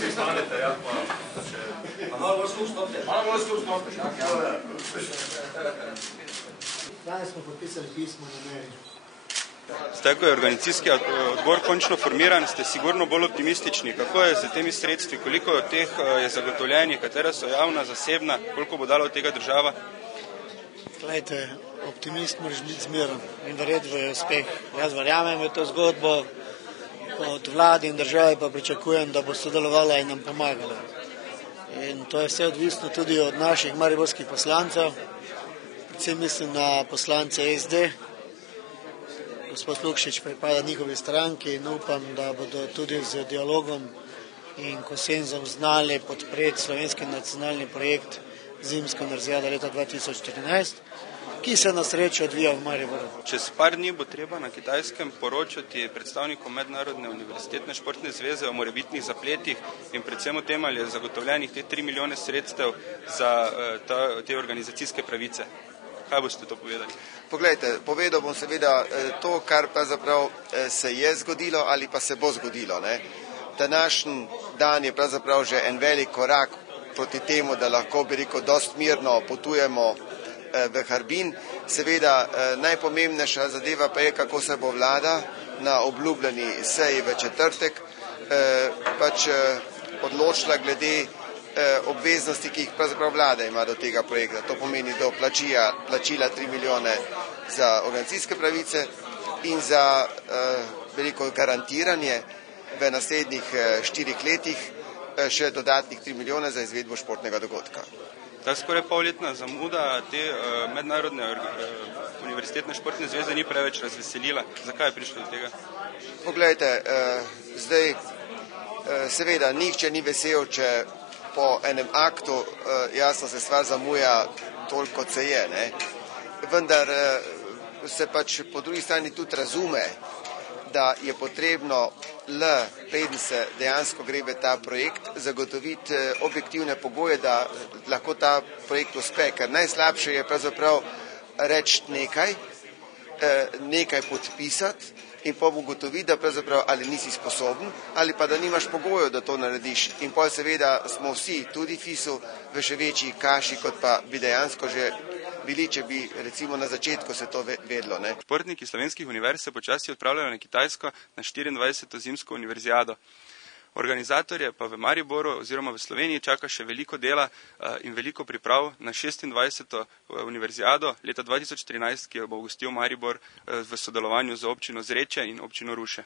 si stanete, ja, pa še... Malo bolj skup stopite. Malo bolj skup stopite. Danes smo podpisali pismo nameri. Zdaj, ko je organizacijski odbor končno formiran, ste sigurno bolj optimistični. Kako je z temi sredstvi? Koliko od teh je zagotovljenih? Katera so javna, zasebna? Koliko bo dala od tega država? Glejte, optimist moraš biti zmeren in verjeti v uspeh. Jaz verjamem v to zgodbo, od vlade in države pa pričakujem, da bo sodelovala in nam pomagala. In to je vse odvisno tudi od naših mariborskih poslancev, predvsem mislim na poslance SD. Gospod Lukšič pripada njihovi stranki in upam, da bodo tudi z dialogom in konsenzom znali podpreti slovenski nacionalni projekt Zimska univerzijada leta 2014, ki se na srečo odvija v Mariboru. Čez par dni bo treba na Kitajskem poročati predstavnikom Mednarodne univerzitetne športne zveze o morebitnih zapletih in predvsem o tem, ali je zagotovljenih te 3 milijone sredstev za te organizacijske pravice. Kaj boste to povedali? Poglejte, povedal bom seveda to, kar pravzaprav se je zgodilo ali pa se bo zgodilo. Današnji dan je pravzaprav že en velik korak proti temu, da lahko, bi rekel, dost mirno potujemo v Harbin. Seveda najpomembnejša zadeva pa je, kako se bo vlada na obljubljeni seji v četrtek pač odločila glede obveznosti, ki jih pravzaprav vlada ima do tega projekta. To pomeni do plačila 3 milijone za organizacijske pravice in za veliko garantiranje v naslednjih 4 letih še dodatnih 3 milijone za izvedbo športnega dogodka. Ta skoraj polletna zamuda te Mednarodne univerzitetne športne zveze ni preveč razveselila. Zakaj je prišlo do tega? Poglejte, zdaj seveda nihče ni vesel, če po enem aktu jasno se stvar zamuja toliko, kot se je. Vendar se pač po drugi strani tudi razume, da je potrebno preden se dejansko gre v ta projekt, zagotoviti objektivne pogoje, da lahko ta projekt uspe, ker najslabše je pravzaprav reči nekaj podpisati in pa ugotoviti, da pravzaprav ali nisi sposoben ali pa da nimaš pogojev, da to narediš. In potem seveda smo vsi, tudi FIS-u, v še večji kaši, kot pa bi dejansko že bili, če bi recimo na začetku se to vedlo. Športniki slovenskih univerz se počasi odpravljajo na Kitajsko na 24. zimsko univerzijado. Organizatorje pa v Mariboru oziroma v Sloveniji čaka še veliko dela in veliko priprav na 26. univerzijado leta 2013, ki jo bo gostil Maribor v sodelovanju z občino Zreče in občino Ruše.